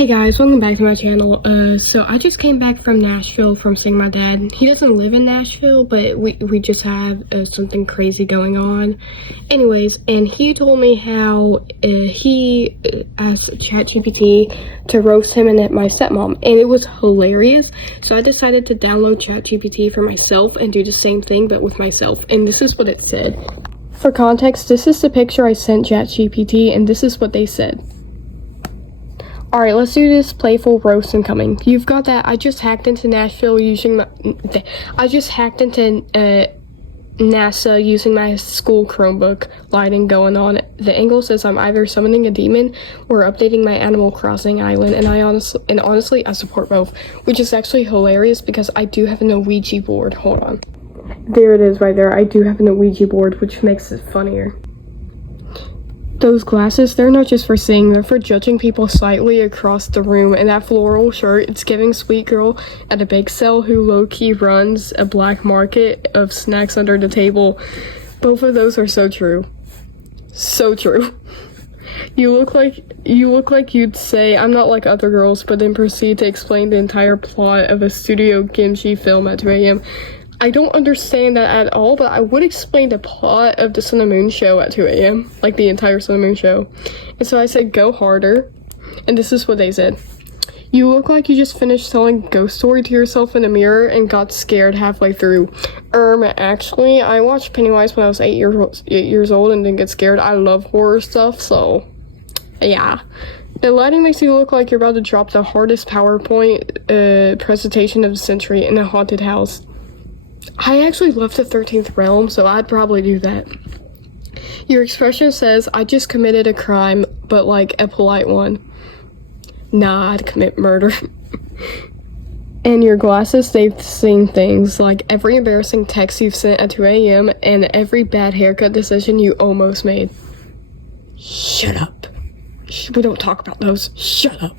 Hey guys, welcome back to my channel. So I just came back from Nashville from seeing my dad. He doesn't live in Nashville, but we just have something crazy going on. Anyways, and he told me how he asked ChatGPT to roast him and my stepmom, and it was hilarious. So I decided to download ChatGPT for myself and do the same thing, but with myself. And this is what it said. For context, this is the picture I sent ChatGPT, and this is what they said. Alright, let's do this playful roast incoming. You've got that. I just hacked into Nashville using my... I just hacked into NASA using my school Chromebook lighting going on. The angle says I'm either summoning a demon or updating my Animal Crossing island, and honestly, I support both. Which is actually hilarious because I do have an Ouija board. Hold on. There it is right there. I do have an Ouija board, which makes it funnier. Those glasses, they're not just for seeing, they're for judging people slightly across the room. And that floral shirt, it's giving sweet girl at a bake sale who low-key runs a black market of snacks under the table. Both of those are so true. So true. You look like you'd say, I'm not like other girls, but then proceed to explain the entire plot of a Studio Ghibli film at 2 a.m. I don't understand that at all, but I would explain the plot of the Sun and Moon show at 2 a.m. Like the entire Sun and Moon show. And so I said, go harder. And this is what they said. You look like you just finished telling a ghost story to yourself in a mirror and got scared halfway through. Actually, I watched Pennywise when I was 8 years old and didn't get scared. I love horror stuff, so yeah. The lighting makes you look like you're about to drop the hardest PowerPoint presentation of the century in a haunted house. I actually love the 13th realm, so I'd probably do that. Your expression says, I just committed a crime, but like a polite one. Nah, I'd commit murder. And your glasses, they've seen things like every embarrassing text you've sent at 2 a.m. and every bad haircut decision you almost made. Shut up. We don't talk about those. Shut up.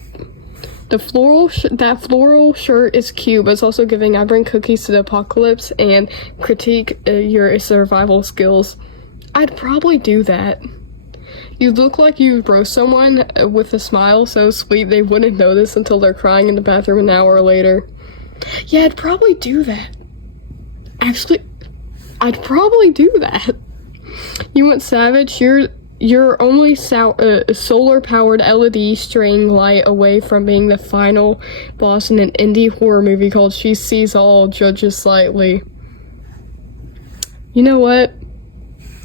That floral shirt is cute, but it's also giving I bring cookies to the apocalypse and critique your survival skills. I'd probably do that. You look like you roast someone with a smile so sweet they wouldn't notice until they're crying in the bathroom an hour later. Yeah, I'd probably do that. Actually, I'd probably do that. You went savage. You're only solar-powered LED string light away from being the final boss in an indie horror movie called She Sees All, Judges Slightly. You know what?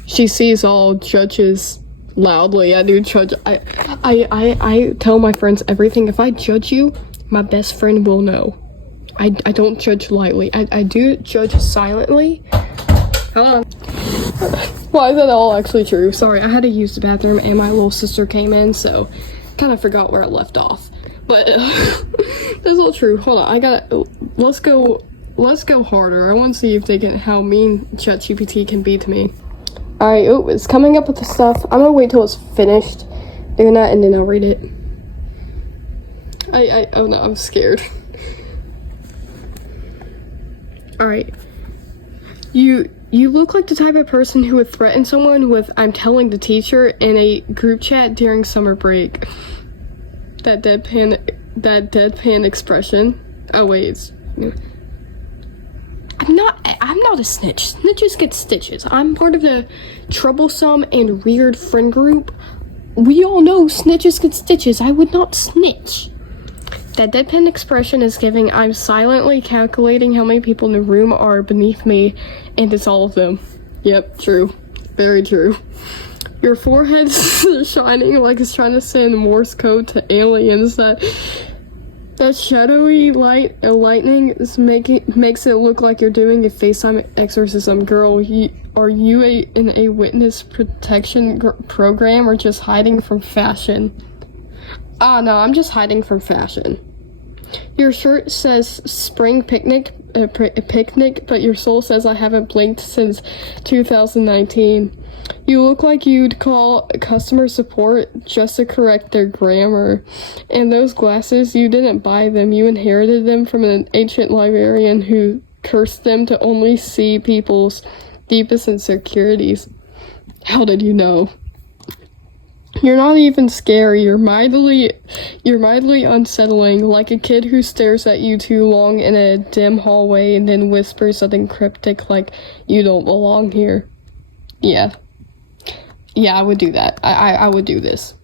She sees all, judges loudly. I do judge. I tell my friends everything. If I judge you, my best friend will know. I don't judge lightly. I do judge silently. Hold on. Why is that all actually true? Sorry, I had to use the bathroom and my little sister came in, so kind of forgot where I left off. But that's all true. Hold on, let's go harder. I want to see if they can, how mean ChatGPT can be to me. Alright, it's coming up with the stuff. I'm gonna wait till it's finished doing that and then I'll read it. Oh no, I'm scared. Alright. You look like the type of person who would threaten someone with, I'm telling the teacher, in a group chat during summer break. That deadpan expression. Oh wait, I'm not a snitch. Snitches get stitches. I'm part of the troublesome and weird friend group. We all know snitches get stitches. I would not snitch. That deadpan expression is giving, I'm silently calculating how many people in the room are beneath me, and it's all of them. Yep, true. Very true. Your forehead's shining like it's trying to send Morse code to aliens. That shadowy lightning makes it look like you're doing a FaceTime exorcism. Girl, are you in a witness protection program or just hiding from fashion? No, I'm just hiding from fashion. Your shirt says spring picnic, but your soul says I haven't blinked since 2019. You look like you'd call customer support just to correct their grammar. And those glasses, you didn't buy them. You inherited them from an ancient librarian who cursed them to only see people's deepest insecurities. How did you know? You're not even scary. You're mildly unsettling, like a kid who stares at you too long in a dim hallway and then whispers something cryptic like, "You don't belong here." Yeah. Yeah, I would do that. I would do this.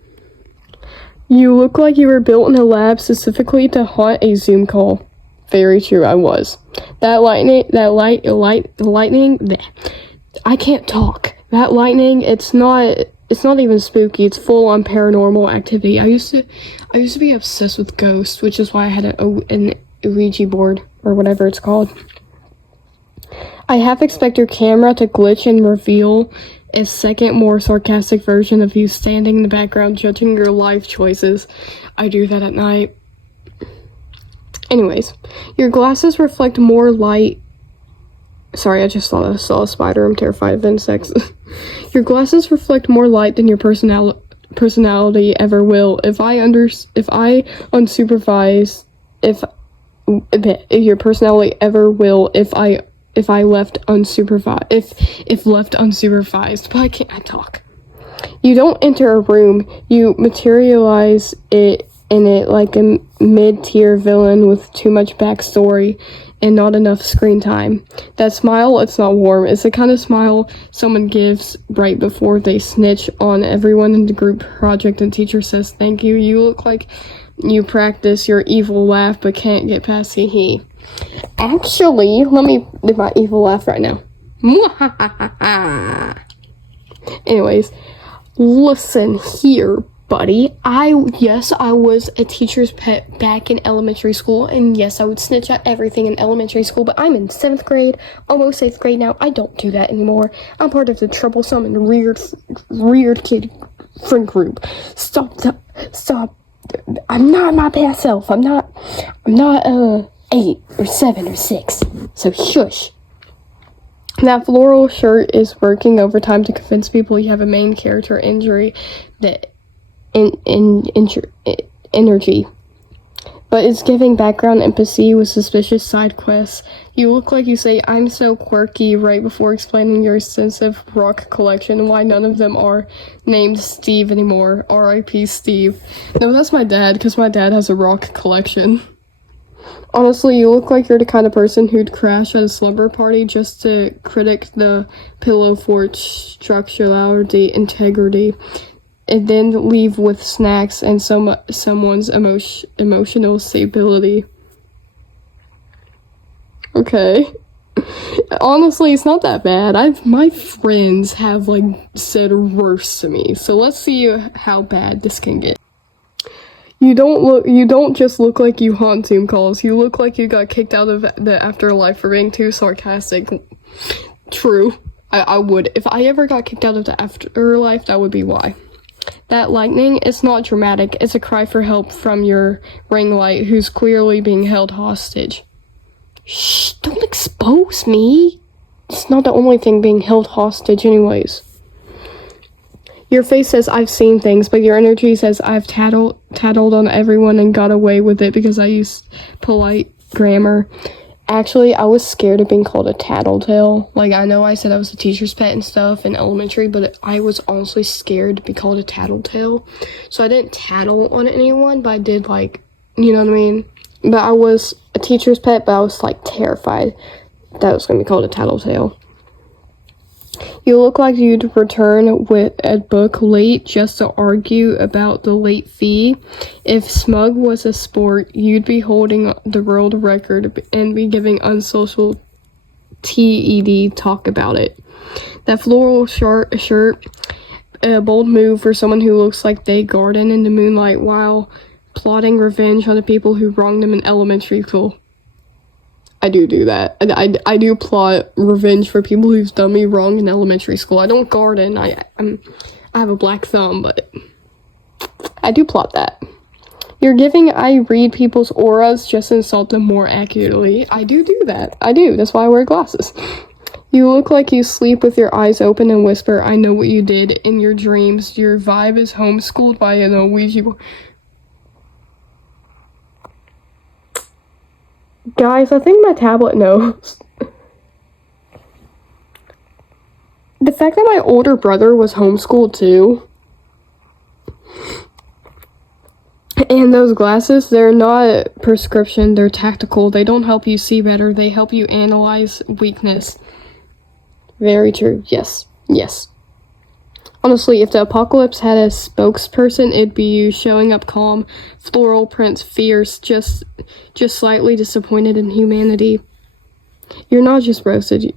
You look like you were built in a lab specifically to haunt a Zoom call. Very true, I was. Lightning, I can't talk. That lightning, it's not even spooky. It's full on paranormal activity. I used to be obsessed with ghosts, which is why I had an Ouija board or whatever it's called. I half expect your camera to glitch and reveal a second, more sarcastic version of you standing in the background judging your life choices. I do that at night. Anyways, your glasses reflect more light. Sorry, I just saw a spider. I'm terrified of insects. Your glasses reflect more light than your personality ever will. If your personality ever will, if left unsupervised. But I can't talk. You don't enter a room. You materialize in it like a mid-tier villain with too much backstory and not enough screen time. That smile, it's not warm. It's the kind of smile someone gives right before they snitch on everyone in the group project and teacher says thank you. You look like you practice your evil laugh but can't get past hee. Actually, let me do my evil laugh right now. Anyways, listen here, buddy. I was a teacher's pet back in elementary school, and yes, I would snitch out everything in elementary school, but I'm in 7th grade, almost 8th grade now. I don't do that anymore. I'm part of the troublesome and weird kid friend group. Stop. I'm not my past self. I'm not 8 or 7 or 6. So shush. That floral shirt is working overtime to convince people you have a main character injury energy. But it's giving background empathy with suspicious side quests. You look like you say, "I'm so quirky," right before explaining your extensive rock collection and why none of them are named Steve anymore. R.I.P. Steve. No, that's my dad, because my dad has a rock collection. Honestly, you look like you're the kind of person who'd crash at a slumber party just to critique the pillow fort structurality, integrity, and then leave with snacks and someone's emotional stability. Okay. Honestly, it's not that bad. My friends have, said worse to me, so let's see how bad this can get. You don't just look like you haunt Zoom calls. You look like you got kicked out of the afterlife for being too sarcastic. True. I would. If I ever got kicked out of the afterlife, that would be why. That lightning, it's not dramatic. It's a cry for help from your ring light who's clearly being held hostage. Shh, don't expose me. It's not the only thing being held hostage anyways. Your face says, "I've seen things," but your energy says, "I've tattled on everyone and got away with it because I used polite grammar." Actually, I was scared of being called a tattletale. I know I said I was a teacher's pet and stuff in elementary, but I was honestly scared to be called a tattletale. So I didn't tattle on anyone, but I did, you know what I mean? But I was a teacher's pet, but I was, terrified that I was going to be called a tattletale. You look like you'd return with a book late just to argue about the late fee. If smug was a sport, you'd be holding the world record and be giving unsocial TED talk about it. That floral shirt, a bold move for someone who looks like they garden in the moonlight while plotting revenge on the people who wronged them in elementary school. I do that. I do plot revenge for people who've done me wrong in elementary school. I don't garden. I have a black thumb, but I do plot that. You're giving I read people's auras just to insult them more accurately. I do that. I do. That's why I wear glasses. You look like you sleep with your eyes open and whisper, "I know what you did," in your dreams. Your vibe is homeschooled by a Ouija. Guys, I think my tablet knows. The fact that my older brother was homeschooled too. And those glasses, they're not prescription, they're tactical. They don't help you see better, they help you analyze weakness. Very true. Yes. Yes. Honestly, if the apocalypse had a spokesperson, it'd be you, showing up calm, floral prints, fierce, just slightly disappointed in humanity. You're not just roasted.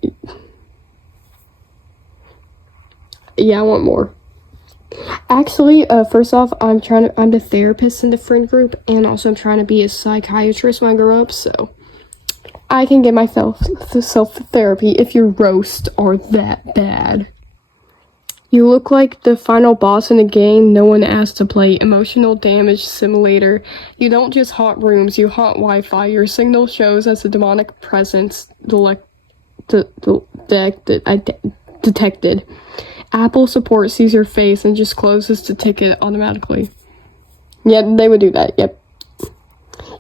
Yeah, I want more. Actually, first off, I'm the therapist in the friend group, and also I'm trying to be a psychiatrist when I grow up, so I can get myself self-therapy if your roasts are that bad. You look like the final boss in a game no one asked to play. Emotional damage simulator. You don't just haunt rooms, you haunt Wi-Fi. Your signal shows as a demonic presence detected. Apple support sees your face and just closes the ticket automatically. Yeah, they would do that, yep.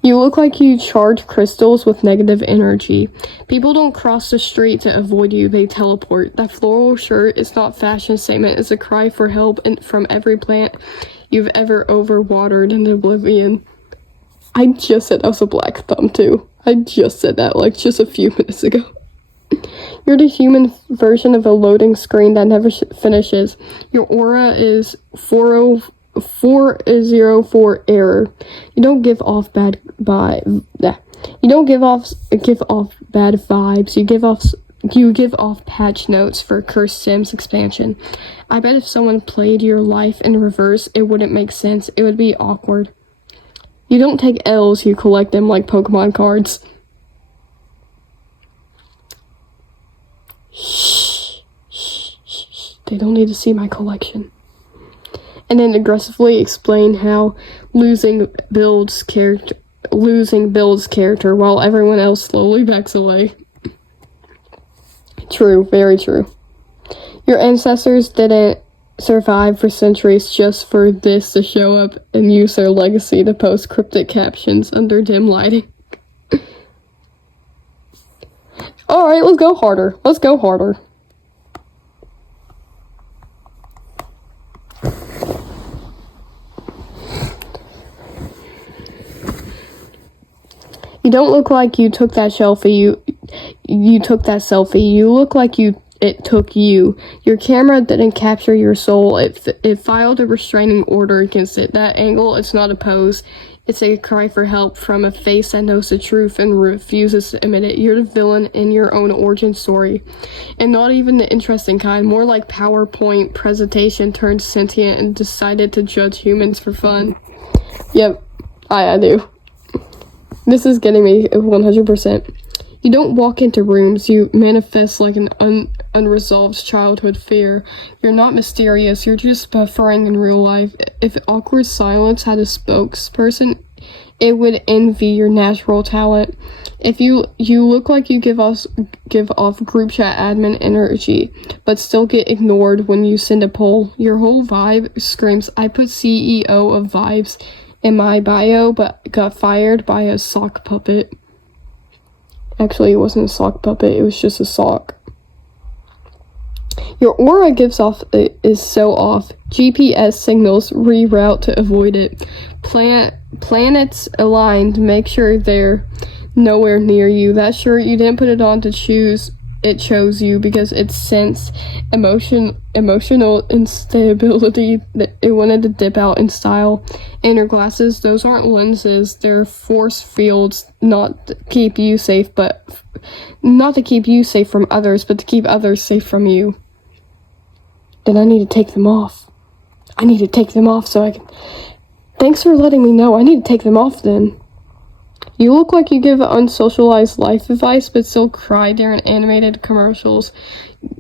You look like you charge crystals with negative energy. People don't cross the street to avoid you, they teleport. That floral shirt is not fashion statement, it's a cry for help from every plant you've ever overwatered in oblivion. I just said that was a black thumb too. I just said that like just a few minutes ago. You're the human version of a loading screen that never finishes. Your aura is 404 error. You don't give off bad vibes. You don't give off bad vibes. You give off patch notes for Cursed Sims expansion. I bet if someone played your life in reverse, it wouldn't make sense. It would be awkward. You don't take L's, you collect them like Pokemon cards. Shh. They don't need to see my collection. And then aggressively explain how losing builds character while everyone else slowly backs away. True, very true. Your ancestors didn't survive for centuries just for this to show up and use their legacy to post cryptic captions under dim lighting. Alright, let's go harder. You don't look like you took that selfie. You took that selfie. You look like it took you. Your camera didn't capture your soul. It filed a restraining order against it. That angle, it's not a pose. It's a cry for help from a face that knows the truth and refuses to admit it. You're the villain in your own origin story. And not even the interesting kind. More like PowerPoint presentation turned sentient and decided to judge humans for fun. Yep, I do. This is getting me 100%. You don't walk into rooms, you manifest like an unresolved childhood fear. You're not mysterious, you're just buffering in real life. If awkward silence had a spokesperson, it would envy your natural talent. If you look like you give off group chat admin energy, but still get ignored when you send a poll. Your whole vibe screams, I put CEO of vibes in my bio, but got fired by a sock puppet. Actually, it wasn't a sock puppet, it was just a sock. Your aura is so off. GPS signals reroute to avoid it. Planets aligned, make sure they're nowhere near you. That shirt, you didn't put it on to choose. It chose you because it sensed emotional instability. It wanted to dip out in style. And your glasses, those aren't lenses, they're force fields, not to keep you safe from others, but to keep others safe from you. Then I need to take them off. So I can... Thanks for letting me know. I need to take them off then. You look like you give unsocialized life advice, but still cry during animated commercials.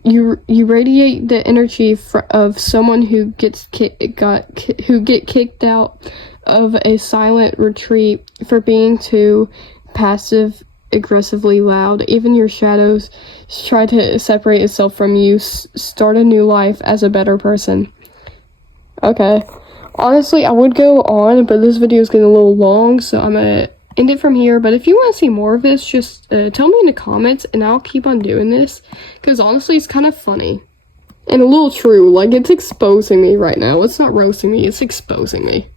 You radiate the energy of someone who get kicked out of a silent retreat for being too passive, aggressively loud. Even your shadows try to separate itself from you. Start a new life as a better person. Okay. Honestly, I would go on, but this video is getting a little long, so I'm gonna end it from here. But if you want to see more of this, just tell me in the comments and I'll keep on doing this, because honestly it's kind of funny. And a little true, like, it's exposing me right now. It's not roasting me, it's exposing me.